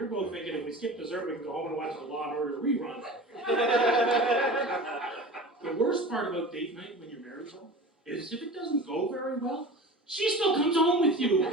you're both thinking if we skip dessert, we can go home and watch the Law and Order rerun. The worst part about date night when you're married, though, is if it doesn't go very well, she still comes home with you.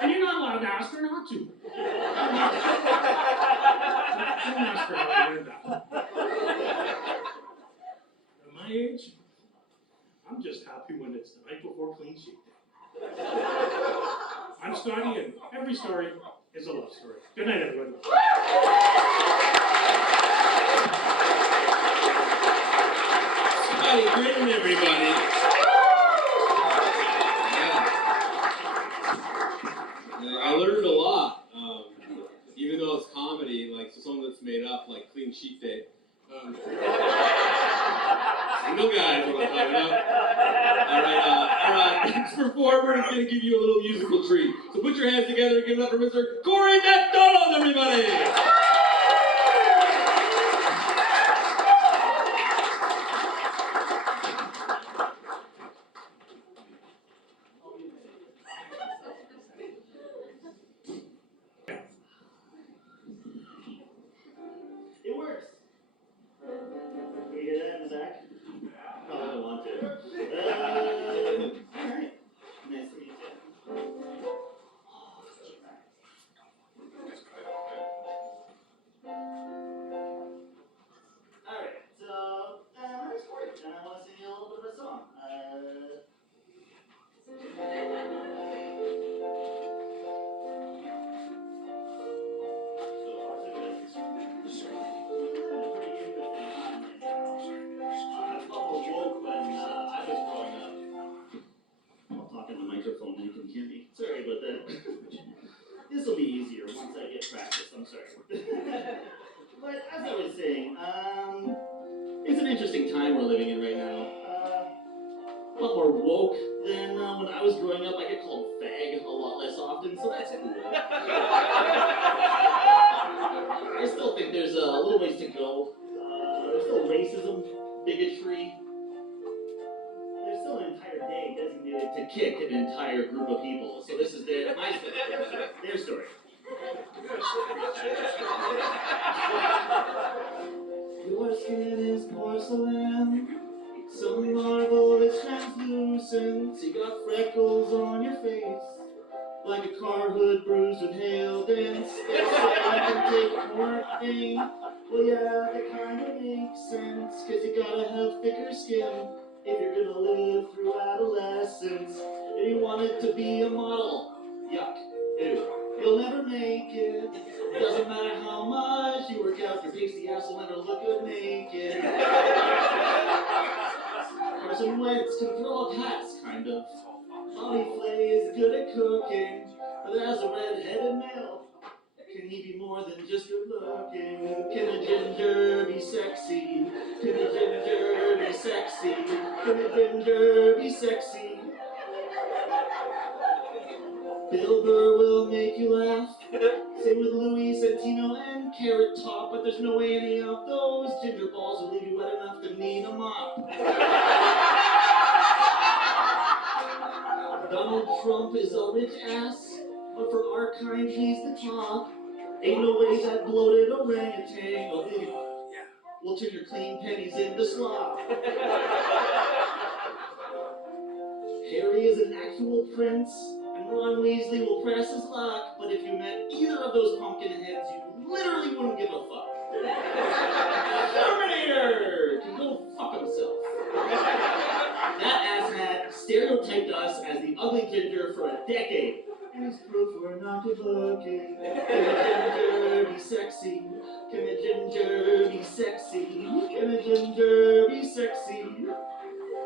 And you're not allowed to ask her not to. Don't ask her how to do that. At my age, I'm just happy when it's the night before clean sheet day. I'm Scotty, and every story is a love story. Good night, everyone. Scotty Britton, everybody. Yeah. I learned a lot, even though it's comedy, like something that's made up, like Clean Sheet Day. Single guys, what I'm talking about. All right. Next performer is going to give you a little musical treat. So put your hands together and give it up for Mr. Corey McDonald, everybody. It works. Can we hear that in the back? Probably don't want to. Alright. Nice to meet you. Alright, so, my name's Corey, and I want to sing you a little bit of a song. Microphone and you can hear me. Sorry about that. This will be easier once I get practice. I'm sorry. But as I was saying, it's an interesting time we're living in right now. A lot more woke than when I was growing up. I get called fag a lot less often, so that's cool. I still think there's a little ways to go. There's still racism, bigotry. There's still an entire day designated to kick an entire group of people. So this is my story. Their story. Your skin is porcelain. Some marble is translucent. You got freckles on your face, like a car hood bruised with hail dents. They say you can take working. Well, yeah, that kind of makes sense, 'cause you gotta have thicker skin if you're gonna live through adolescence. If you wanted to be a model, yuck, ew, you'll never make it. Doesn't matter how much you work out, your pasty ass will never look good naked. Carson Wentz can throw a pass, kind of. Bobby Flay is good at cooking, but as a red-headed male, can he be more than just good looking? Can a ginger be sexy? Can a ginger be sexy? Can a ginger be sexy? Bill Burr will make you laugh. Same with Louis Santino and Carrot Top, but there's no way any of those ginger balls will leave you wet enough to need a mop. Donald Trump is a rich ass, but for our kind he's the top. Ain't no way that bloated orangutan will turn your clean pennies into slop. Harry is an actual prince, and Ron Weasley will press his luck, but if you met either of those pumpkin heads, you literally wouldn't give a fuck. Terminator can go fuck himself. That asshat stereotyped us as the ugly ginger for a decade. And it's proof we're not good looking. Can a ginger be sexy? Can a ginger be sexy? Can a ginger be sexy?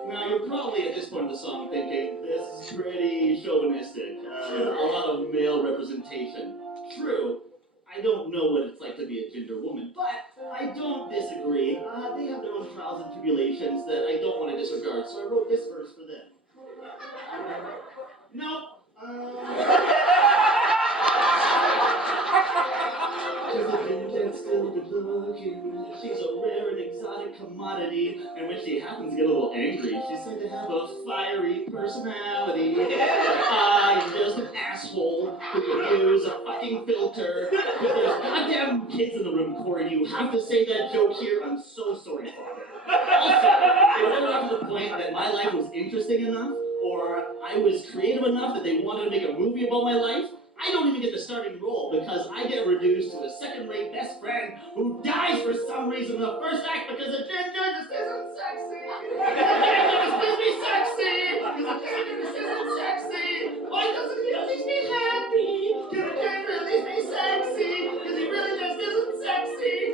Now you're probably at this point of the song thinking, this is pretty chauvinistic. A lot of male representation. True, I don't know what it's like to be a ginger woman, but I don't disagree. They have their own trials and tribulations that I don't want to disregard, so I wrote this verse for them. Nope. Cause the ginger still good looking. She's a rare and exotic commodity. commodity, and when she happens to get a little angry, she's said to have a fiery personality. I'm just an asshole who could use a fucking filter. But there's goddamn kids in the room, Corey. You have to say that joke here. I'm so sorry, Father. Also, if ever got to the point that my life was interesting enough, or I was creative enough that they wanted to make a movie about my life, I don't even get the starting role because I get reduced to a second-rate best friend who dies for some reason in the first act because the ginger just isn't sexy. The ginger just isn't sexy. Because the ginger just isn't sexy. Why doesn't he at least be happy? Can the ginger at least be sexy? Because he really just isn't sexy.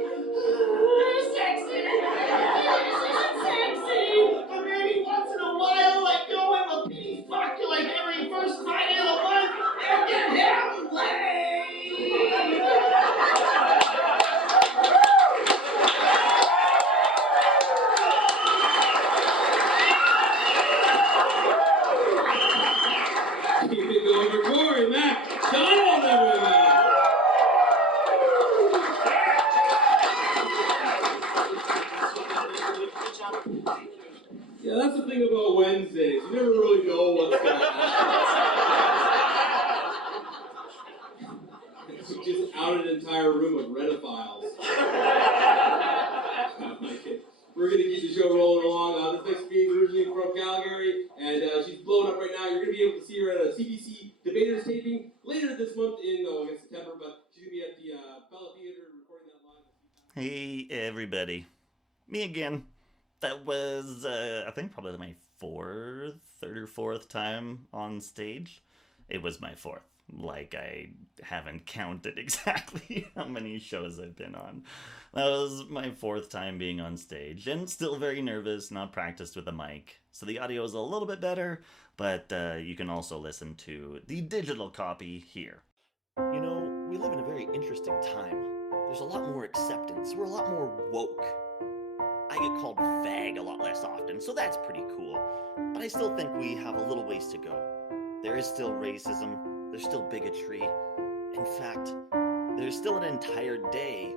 Sexy. The ginger just isn't sexy. But maybe once in a while, like go him a pity fuck like every first Friday of the month. And get him laid! Keep it going for Corey MacDonald, everyone! Yeah, that's the thing about Wednesdays. You never really know what's going to happen. We just out an entire room of Redophiles. We're going to keep the show rolling along. This next speaker is originally from Calgary, and she's blowing up right now. You're going to be able to see her at a CBC Debaters taping later this month in, September, but she's going to be at the Bella Theatre recording that live. Hey everybody, me again. That was, I think probably my third or fourth time on stage. It was my fourth. Like, I haven't counted exactly how many shows I've been on. That was my fourth time being on stage, and still very nervous, not practiced with a mic. So the audio is a little bit better, but you can also listen to the digital copy here. You know, we live in a very interesting time. There's a lot more acceptance. We're a lot more woke. I get called fag a lot less often, so that's pretty cool. But I still think we have a little ways to go. There is still racism, there's still bigotry. In fact, there's still an entire day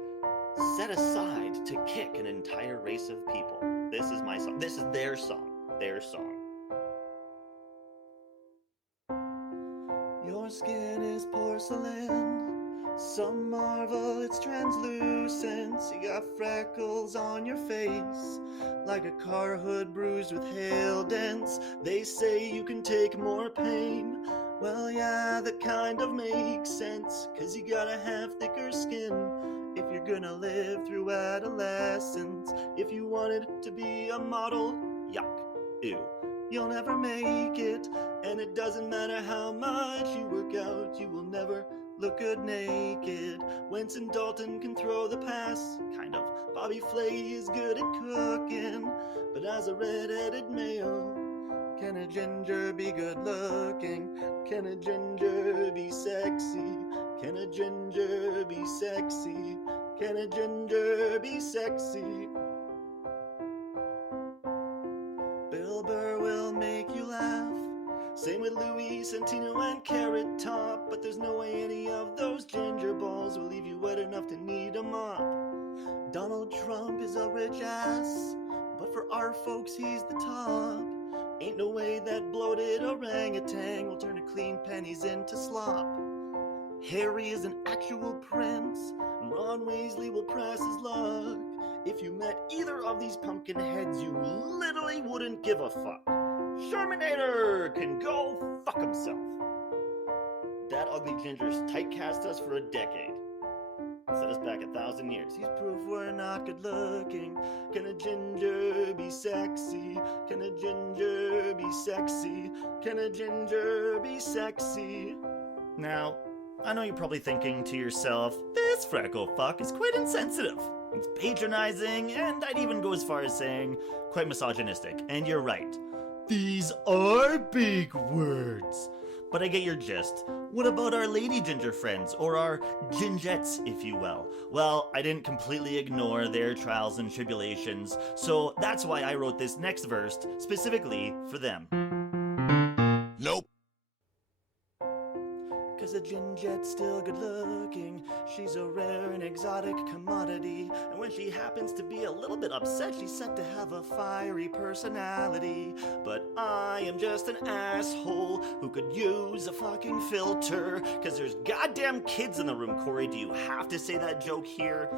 set aside to kick an entire race of people. This is my song. This is their song. Their song. Your skin is porcelain. Some marvel it's translucent. You got freckles on your face, like a car hood bruised with hail dents. They say you can take more pain. Well, yeah, that kind of makes sense, 'cause you gotta have thicker skin if you're gonna live through adolescence. If you wanted to be a model, yuck, ew, you'll never make it. And it doesn't matter how much you work out, you will never look good naked. Winston Dalton can throw the pass, kind of. Bobby Flay is good at cooking, but as a red-headed male, can a ginger be good looking? Can a ginger be sexy? Can a ginger be sexy? Can a ginger be sexy? Bill Burr will make you laugh. Same with Louis Santino and Carrot Top, but there's no way any of those ginger balls will leave you wet enough to need a mop. Donald Trump is a rich ass, but for our folks he's the top. Ain't no way that bloated orangutan will turn a clean pennies into slop. Harry is an actual prince, and Ron Weasley will press his luck. If you met either of these pumpkin heads, you literally wouldn't give a fuck. Shermanator can go fuck himself. That ugly ginger's typecast us for a decade. Set us back 1,000 years. He's proof we're not good looking. Can a ginger be sexy? Can a ginger be sexy? Can a ginger be sexy? Now, I know you're probably thinking to yourself, this freckle fuck is quite insensitive. It's patronizing, and I'd even go as far as saying quite misogynistic. And you're right. These are big words. But I get your gist. What about our lady ginger friends, or our gingettes, if you will? Well, I didn't completely ignore their trials and tribulations, so that's why I wrote this next verse specifically for them. Nope. 'cause a ginget's still good looking. She's a rare and exotic commodity, and when she happens to be a little bit upset, she's said to have a fiery personality. But I am just an asshole who could use a fucking filter, 'cause there's goddamn kids in the room. Corey, do you have to say that joke here?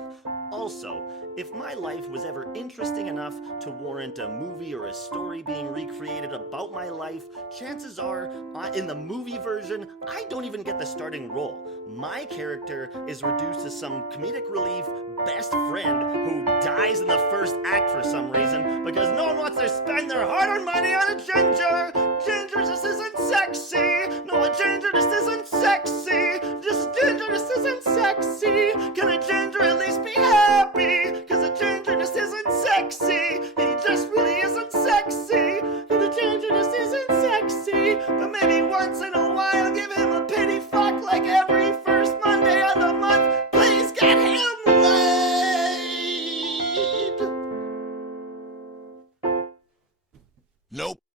Also, if my life was ever interesting enough to warrant a movie or a story being recreated about my life, chances are, in the movie version, I don't even get the starting role. My character is reduced to some comedic relief best friend who dies in the first act for some reason because no one wants to spend their hard-earned money on a ginger. Ginger just isn't sexy. No, a ginger just isn't sexy. Just ginger just isn't sexy. Can a ginger at least be happy? 'Cause a ginger just isn't sexy. He just really isn't sexy. And the ginger just isn't sexy. But maybe once in a while give him a pity fuck like every first Monday of the month. Please get him laid. Nope.